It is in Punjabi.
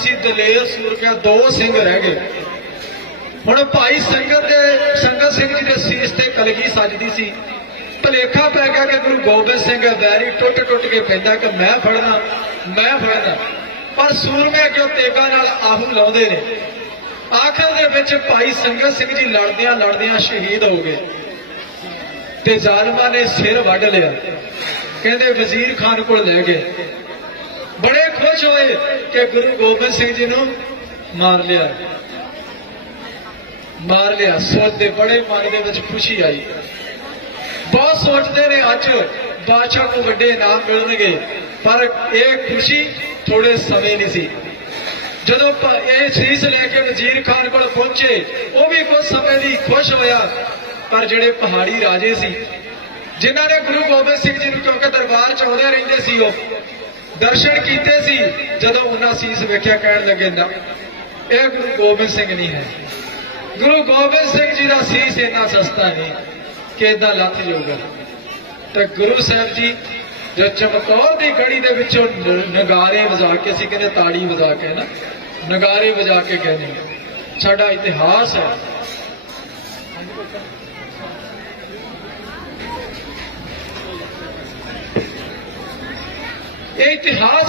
ਸੀ ਦਲੇਰ ਸੂਰਮਿਆ ਦੋ ਸਿੰਘ ਰਹਿ ਗਏ। ਹੁਣ ਭਾਈ ਸੰਗਤ ਦੇ ਸੰਗਤ ਸਿੰਘ ਜੀ ਦੇ ਸੀਸ ਤੇ ਕਲਗੀ ਸੱਜਦੀ ਸੀ। ਭਲੇਖਾ ਪੈ ਗਿਆ ਕਿ ਗੁਰੂ ਗੋਬਿੰਦ ਸਿੰਘ ਵੈਰੀ ਟੁੱਟ ਟੁੱਟ ਕੇ ਪੈਂਦਾ ਕਿ ਮੈਂ ਫੜਨਾ ਮੈਂ ਫੜਨਾ ਪਰ ਸੂਰਮੇ ਕਿਉਂ ਤੇਗਾ ਨਾਲ ਆਹੂ ਲਾਉਂਦੇ ਨੇ? ਆਖਰ ਦੇ ਵਿੱਚ ਭਾਈ ਸੰਗਤ ਸਿੰਘ ਜੀ ਲੜਦਿਆਂ ਲੜਦਿਆਂ ਸ਼ਹੀਦ ਹੋ ਗਏ। ਤੇ ਜ਼ਾਲਮਾਂ ਨੇ ਸਿਰ ਵੱਢ ਲਿਆ। ਕਹਿੰਦੇ ਵਜ਼ੀਰ ਖਾਨ ਕੋਲ ਲੈ ਗਏ। ਬੜੇ ਖੁਸ਼ ਹੋਏ ਕਿ ਗੁਰੂ ਗੋਬਿੰਦ ਸਿੰਘ ਜੀ ਨੂੰ ਮਾਰ ਲਿਆ। ਮਾਰ ਲਿਆ। ਸੋਚਦੇ ਬੜੇ ਮਨ ਦੇ ਵਿੱਚ ਖੁਸ਼ੀ ਆਈ। ਬਹੁਤ ਸੋਚਦੇ ਨੇ ਅੱਜ ਬਾਦਸ਼ਾਹ ਨੂੰ ਵੱਡੇ ਇਨਾਮ ਮਿਲਣਗੇ, ਪਰ ਇਹ ਖੁਸ਼ੀ ਥੋੜੇ ਸਮੇਂ ਨਹੀਂ ਸੀ। ਜਦੋਂ ਇਹ ਸ਼ੀਸ਼ ਲੈ ਕੇ ਵਜ਼ੀਰ ਖਾਨ ਕੋਲ ਪਹੁੰਚੇ, ਉਹ ਵੀ ਕੁਝ ਸਮੇਂ ਲਈ ਖੁਸ਼ ਹੋਇਆ, ਪਰ ਜਿਹੜੇ ਪਹਾੜੀ ਰਾਜੇ ਸੀ, ਜਿਨ੍ਹਾਂ ਨੇ ਗੁਰੂ ਗੋਬਿੰਦ ਸਿੰਘ ਜੀ ਨੂੰ ਕਿਉਂਕਿ ਦਰਬਾਰ ਚ ਆਉਂਦੇ ਰਹਿੰਦੇ ਸੀ ਉਹ ਦਰਸ਼ਨ ਕੀਤੇ ਸੀ, ਜਦੋਂ ਉਹਨਾਂ ਸੀਸ ਵੇਖਿਆ ਕਹਿਣ ਲੱਗੇ, ਨਾ, ਇਹ ਗੁਰੂ ਗੋਬਿੰਦ ਸਿੰਘ ਨਹੀਂ ਹੈ। ਗੁਰੂ ਗੋਬਿੰਦ ਸਿੰਘ ਜੀ ਦਾ ਸੀਸ ਇੰਨਾ ਸਸਤਾ ਨਹੀਂ ਕਿ ਇਦਾਂ ਲੱਥ ਜਾਊਗਾ। ਤੇ ਗੁਰੂ ਸਾਹਿਬ ਜੀ, ਜੋ ਚਮਕੌਰ ਦੀ ਗੜੀ ਦੇ ਵਿੱਚੋਂ ਨਗਾਰੇ ਵਜਾ ਕੇ ਅਸੀਂ ਕਹਿੰਦੇ ਤਾੜੀ ਵਜਾ ਕੇ ਨਾ, ਨਗਾਰੇ ਵਜਾ ਕੇ ਕਹਿੰਦੇ ਸਾਡਾ ਇਤਿਹਾਸ ਹੈ। ਇਹ ਇਤਿਹਾਸ